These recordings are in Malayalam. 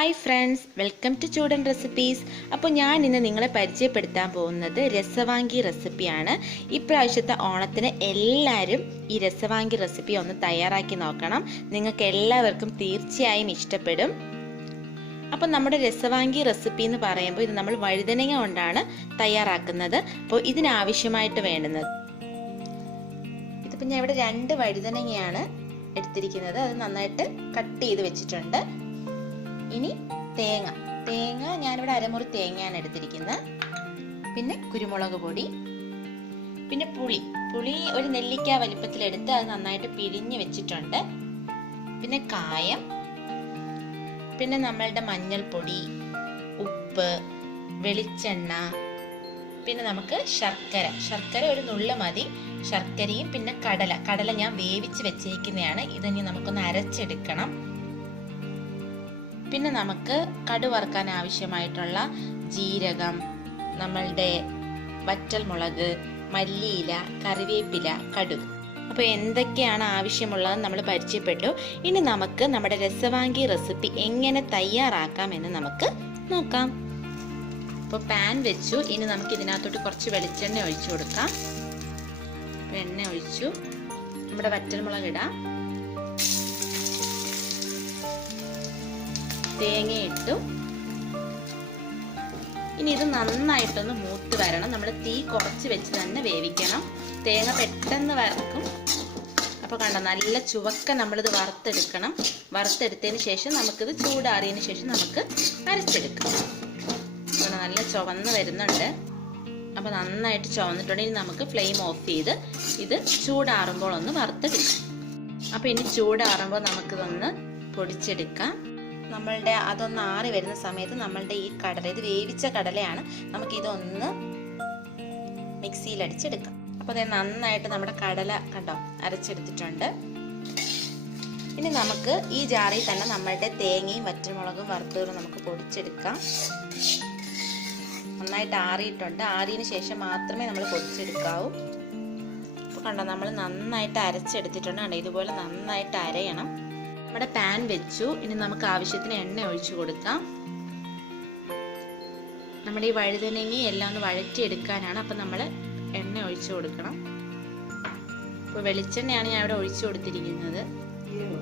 Hi friends, welcome to Choodan recipes. അപ്പോൾ ഞാൻ ഇന്ന് നിങ്ങളെ പരിചയപ്പെടുത്താൻ പോകുന്നത് രസവാങ്കി റെസിപ്പിയാണ്. ഇപ്രാവശ്യത്തെ ഓണത്തിന് എല്ലാവരും ഈ രസവാങ്കി റെസിപ്പി ഒന്ന് തയ്യാറാക്കി നോക്കണം. നിങ്ങൾക്ക് എല്ലാവർക്കും തീർച്ചയായും ഇഷ്ടപ്പെടും. അപ്പോൾ നമ്മുടെ രസവാങ്കി റെസിപ്പി എന്ന് പറയുമ്പോൾ ഇത് നമ്മൾ വഴുതനങ്ങ കൊണ്ടാണ് തയ്യാറാക്കുന്നത്. അപ്പോൾ ഇതിനാവശ്യമായിട്ട് വേണ്ടുന്നത്, ഇതിപ്പോൾ ഞാൻ ഇവിടെ 2 വഴുതനങ്ങയാണ് എടുത്തിരിക്കുന്നത്. അത് നന്നായിട്ട് കട്ട് ചെയ്ത് വെച്ചിട്ടുണ്ട്. ഇനി തേങ്ങ ഞാനിവിടെ അരമുറി തേങ്ങയാണ് എടുത്തിരിക്കുന്നത്. പിന്നെ കുരുമുളക് പൊടി, പിന്നെ പുളി ഒരു നെല്ലിക്ക വലിപ്പത്തിലെടുത്ത് അത് നന്നായിട്ട് പിഴിഞ്ഞ് വെച്ചിട്ടുണ്ട്. പിന്നെ കായം, പിന്നെ നമ്മളുടെ മഞ്ഞൾപ്പൊടി, ഉപ്പ്, വെളിച്ചെണ്ണ, പിന്നെ നമുക്ക് ശർക്കര ഒരു നുള്ള മതി. ശർക്കരയും പിന്നെ കടല ഞാൻ വേവിച്ച് വെച്ചേക്കുന്നതാണ്. ഇതിനി നമുക്കൊന്ന് അരച്ചെടുക്കണം. പിന്നെ നമുക്ക് കടു വറുക്കാൻ ആവശ്യമായിട്ടുള്ള ജീരകം, നമ്മളുടെ വറ്റൽമുളക്, മല്ലിയില, കറിവേപ്പില, കടുക്. അപ്പോൾ എന്തൊക്കെയാണ് ആവശ്യമുള്ളതെന്ന് നമ്മൾ പരിചയപ്പെട്ടു. ഇനി നമുക്ക് നമ്മുടെ രസവാങ്കി റെസിപ്പി എങ്ങനെ തയ്യാറാക്കാം എന്ന് നമുക്ക് നോക്കാം. അപ്പോൾ പാൻ വെച്ചു. ഇനി നമുക്ക് ഇതിനകത്തോട്ട് കുറച്ച് വെളിച്ചെണ്ണ ഒഴിച്ചു കൊടുക്കാം. എണ്ണ ഒഴിച്ചു, നമ്മുടെ വറ്റൽമുളക് ഇടാം, തേങ്ങ ഇട്ടു. ഇനി ഇത് നന്നായിട്ടൊന്ന് മൂത്ത് വരണം. നമ്മൾ തീ കുറച്ച് വെച്ച് തന്നെ വേവിക്കണം. തേങ്ങ പെട്ടെന്ന് വറക്കും. അപ്പോൾ കണ്ടോ, നല്ല ചുവക്ക നമ്മളിത് വറുത്തെടുക്കണം. വറുത്തെടുത്തതിന് ശേഷം നമുക്കിത് ചൂടാറിയതിന് ശേഷം നമുക്ക് അരച്ചെടുക്കാം. അപ്പോൾ നല്ല ചുവന്ന് വരുന്നുണ്ട്. അപ്പോൾ നന്നായിട്ട് ചുവന്നിട്ടുണ്ട്. ഇനി നമുക്ക് ഫ്ലെയിം ഓഫ് ചെയ്ത് ഇത് ചൂടാറുമ്പോൾ ഒന്ന് വറുത്തെടുക്കാം. അപ്പോൾ ഇനി ചൂടാറുമ്പോൾ നമുക്കിതൊന്ന് പൊടിച്ചെടുക്കാം. നമ്മളുടെ അതൊന്ന് ആറി വരുന്ന സമയത്ത് നമ്മളുടെ ഈ കടല, ഇത് വേവിച്ച കടലയാണ്, നമുക്കിതൊന്ന് മിക്സിയിൽ അടിച്ചെടുക്കാം. അപ്പോൾ അത് നന്നായിട്ട് നമ്മുടെ കടല കണ്ടോ അരച്ചെടുത്തിട്ടുണ്ട്. ഇനി നമുക്ക് ഈ ജാറിൽ തന്നെ നമ്മളുടെ തേങ്ങയും വറ്റൽമുളകും വറുത്തതും നമുക്ക് പൊടിച്ചെടുക്കാം. നന്നായിട്ട് ആറിയിട്ടുണ്ട്. ആറിയതിന് ശേഷം മാത്രമേ നമ്മൾ പൊടിച്ചെടുക്കാവൂ. അപ്പോൾ കണ്ടോ, നമ്മൾ നന്നായിട്ട് അരച്ചെടുത്തിട്ടുണ്ട്. കണ്ടോ, ഇതുപോലെ നന്നായിട്ട് അരയണം. നമ്മുടെ പാൻ വെച്ചു. ഇനി നമുക്ക് ആവശ്യത്തിന് എണ്ണ ഒഴിച്ചു കൊടുക്കാം. നമ്മുടെ ഈ വഴുതനങ്ങ എല്ലാം ഒന്ന് വഴറ്റിയെടുക്കാനാണ്. അപ്പം നമ്മൾ എണ്ണ ഒഴിച്ചു കൊടുക്കണം. ഇപ്പോൾ വെളിച്ചെണ്ണയാണ് ഞാൻ ഇവിടെ ഒഴിച്ചു കൊടുത്തിരിക്കുന്നത്.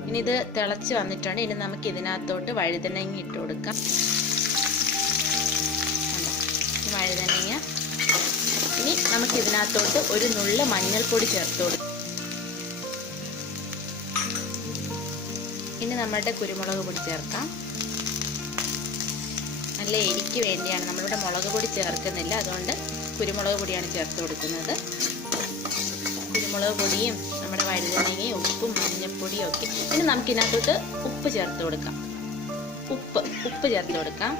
ഇനി ഇത് തിളച്ച് വന്നിട്ടുണ്ട്. ഇനി നമുക്ക് ഇതിനകത്തോട്ട് വഴുതനങ്ങ ഇട്ട് കൊടുക്കാം. വഴുതനങ്ങ. ഇനി നമുക്ക് ഇതിനകത്തോട്ട് ഒരു നുള്ള മഞ്ഞൾപ്പൊടി ചേർത്ത് കൊടുക്കാം. ഇനി നമ്മളുടെ കുരുമുളക് പൊടി ചേർക്കാം. നല്ല എരിക്ക് വേണ്ടിയാണ്, നമ്മളിവിടെ മുളക് പൊടി ചേർക്കുന്നില്ല, അതുകൊണ്ട് കുരുമുളക് പൊടിയാണ് ചേർത്ത് കൊടുക്കുന്നത്. കുരുമുളക് പൊടിയും നമ്മുടെ വഴുതനങ്ങയും ഉപ്പും മഞ്ഞൾപ്പൊടിയും ഒക്കെ. ഇനി നമുക്ക് ഇതിനകത്തോട്ട് ഉപ്പ് ചേർത്ത് കൊടുക്കാം. ഉപ്പ് ചേർത്ത് കൊടുക്കാം,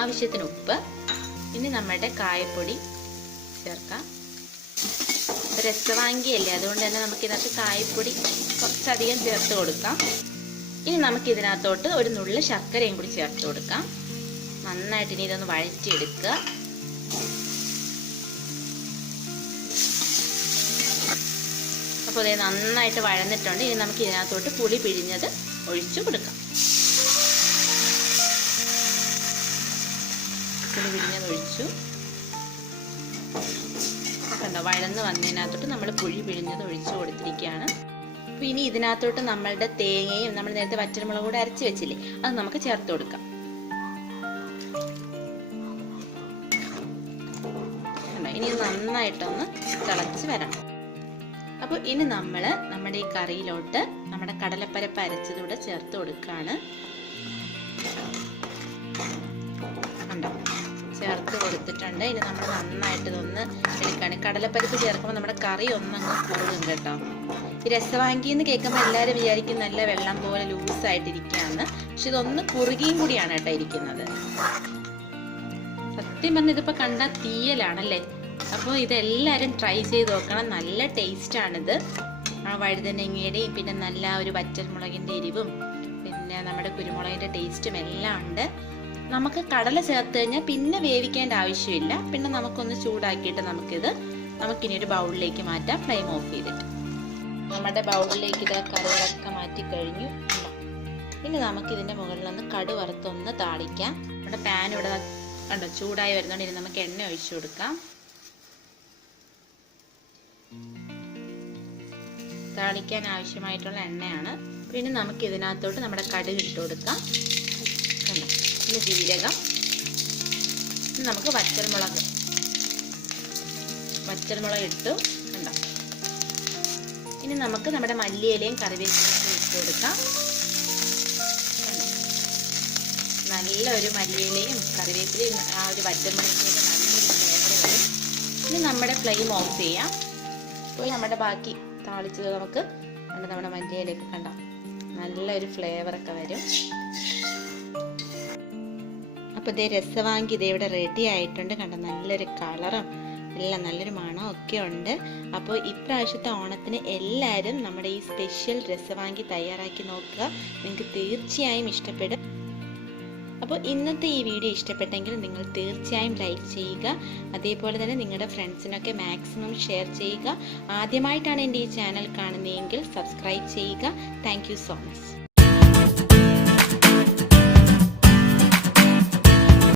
ആവശ്യത്തിന് ഉപ്പ്. ഇനി നമ്മളുടെ കായപ്പൊടി ചേർക്കാം. രസവാങ്കിയല്ലേ, അതുകൊണ്ട് തന്നെ നമുക്ക് ഇതിനകത്ത് കായപ്പൊടി കുറച്ചധികം ചേർത്ത് കൊടുക്കാം. ഇനി നമുക്ക് ഇതിനകത്തോട്ട് ഒരു നുള്ള ശർക്കരയും കൂടി ചേർത്ത് കൊടുക്കാം. നന്നായിട്ട് ഇനി ഇതൊന്ന് വഴറ്റിയെടുക്കുക. അപ്പോൾ ഇത് നന്നായിട്ട് വഴന്നിട്ടുണ്ട്. ഇനി നമുക്ക് ഇതിനകത്തോട്ട് പുളി പിഴിഞ്ഞത് ഒഴിച്ചു കൊടുക്കാം. പുളി പിഴിഞ്ഞത് ഒഴിച്ചു. കണ്ടോ, വഴന്ന് വന്നതിനകത്തോട്ട് നമ്മൾ പുളി പിഴിഞ്ഞത് ഒഴിച്ചു കൊടുത്തിരിക്കുകയാണ്. അപ്പോൾ ഇനി ഇതിനകത്തോട്ട് നമ്മളുടെ തേങ്ങയും നമ്മൾ നേരത്തെ വറ്റൽമുളക് കൂടെ അരച്ച് വെച്ചില്ലേ, അത് നമുക്ക് ചേർത്ത് കൊടുക്കാം. ഇനി നന്നായിട്ടൊന്ന് തിളച്ച് വരണം. അപ്പോൾ ഇനി നമ്മൾ നമ്മുടെ ഈ കറിയിലോട്ട് നമ്മുടെ കടലപ്പരപ്പ് അരച്ചതൂടെ ചേർത്ത് കൊടുക്കുകയാണ്. കണ്ടോ, ചേർത്ത് കൊടുത്തിട്ടുണ്ട്. ഇനി നമ്മൾ നന്നായിട്ട് ഇതൊന്ന് എടുക്കുകയാണ്. കടലപ്പരിപ്പ് ചേർക്കുമ്പോൾ നമ്മുടെ കറി ഒന്നങ്ങ് കൂടും കേട്ടോ. ഈ രസവാങ്കി എന്ന് കേൾക്കുമ്പോൾ എല്ലാവരും വിചാരിക്കും നല്ല വെള്ളം പോലെ ലൂസായിട്ടിരിക്കുകയാണ്. പക്ഷെ ഇതൊന്ന് കുറുകിയും കൂടിയാണ് കേട്ടോ ഇരിക്കുന്നത്. സത്യം പറഞ്ഞാൽ ഇതിപ്പോൾ കണ്ടാൽ തീയലാണല്ലേ. അപ്പോൾ ഇതെല്ലാവരും ട്രൈ ചെയ്ത് നോക്കണം. നല്ല ടേസ്റ്റാണിത്. ആ വഴുതനങ്ങയുടെയും പിന്നെ നല്ല ഒരു വറ്റൽമുളകിൻ്റെ എരിവും പിന്നെ നമ്മുടെ കുരുമുളകിൻ്റെ ടേസ്റ്റും എല്ലാം ഉണ്ട്. നമുക്ക് കടല ചേർത്ത് കഴിഞ്ഞാൽ പിന്നെ വേവിക്കേണ്ട ആവശ്യമില്ല. പിന്നെ നമുക്കൊന്ന് ചൂടാക്കിയിട്ട് നമുക്കിനി ഒരു ബൗളിലേക്ക് മാറ്റാം, ഫ്ലെയിം ഓഫ് ചെയ്തിട്ട്. നമ്മുടെ ബൗളിലേക്ക് ഇത് കറികളൊക്കെ മാറ്റി കഴിഞ്ഞു. ഇനി നമുക്ക് ഇതിൻ്റെ മുകളിൽ നിന്ന് കടു വറുത്തൊന്ന് താളിക്കാം. നമ്മുടെ പാൻ ഇവിടെ കണ്ടോ ചൂടായി വരുന്നതുകൊണ്ട് ഇനി നമുക്ക് എണ്ണ ഒഴിച്ചു കൊടുക്കാം. താളിക്കാൻ ആവശ്യമായിട്ടുള്ള എണ്ണയാണ്. പിന്നെ നമുക്ക് ഇതിനകത്തോട്ട് നമ്മുടെ കടുക് ഇട്ട് കൊടുക്കാം. കണ്ടോ, പിന്നെ ജീരകം, നമുക്ക് വറ്റൽമുളക് ഇട്ടു. കണ്ടോ, ഇനി നമുക്ക് നമ്മുടെ മല്ലിയിലയും കറിവേപ്പിലയും ഇട്ട് കൊടുക്കാം. നല്ലൊരു മല്ലിയിലയും കറിവേപ്പിലയും ആ ഒരു വറ്റൽമുളകിലേക്ക് നല്ലൊരു ഫ്ലേവർ വരും. ഇനി നമ്മുടെ ഫ്ലെയിം ഓഫ് ചെയ്യാം. അപ്പോൾ നമ്മുടെ ബാക്കി താളിച്ചത് നമുക്ക് നമ്മുടെ മല്ലിയിലേക്ക് കണ്ടോ നല്ലൊരു ഫ്ലേവറൊക്കെ വരും. അപ്പോൾ ഇതേ രസവാങ്കി ഇതേ ഇവിടെ റെഡി ആയിട്ടുണ്ട്. കണ്ടോ, നല്ലൊരു കളറും എല്ലാം നല്ലൊരു മണവും ഒക്കെ ഉണ്ട്. അപ്പോൾ ഇപ്രാവശ്യത്തെ ഓണത്തിന് എല്ലാവരും നമ്മുടെ ഈ സ്പെഷ്യൽ രസവാങ്കി തയ്യാറാക്കി നോക്കുക. നിങ്ങൾക്ക് തീർച്ചയായും ഇഷ്ടപ്പെടും. അപ്പോൾ ഇന്നത്തെ ഈ വീഡിയോ ഇഷ്ടപ്പെട്ടെങ്കിൽ നിങ്ങൾ തീർച്ചയായും ലൈക്ക് ചെയ്യുക. അതേപോലെ തന്നെ നിങ്ങളുടെ ഫ്രണ്ട്സിനൊക്കെ മാക്സിമം ഷെയർ ചെയ്യുക. ആദ്യമായിട്ടാണ് എൻ്റെ ഈ ചാനൽ കാണുന്നതെങ്കിൽ സബ്സ്ക്രൈബ് ചെയ്യുക. Thank you so much.